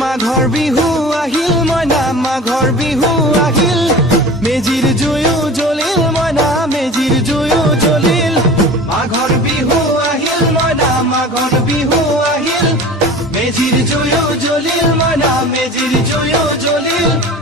মাঘৰ বিহু আহিল, মইনা মাঘৰ বিহু আহিল। মেজিৰ জুয়ো জ্বলিল, মইনা মেজিৰ জুয়ো জ্বলিল। মাঘৰ বিহু আহিল, মইনা মাঘৰ বিহু আহিল। মেজিৰ জুয়ো জ্বলিল, মইনা মেজিৰ জুয়ো জ্বলিল।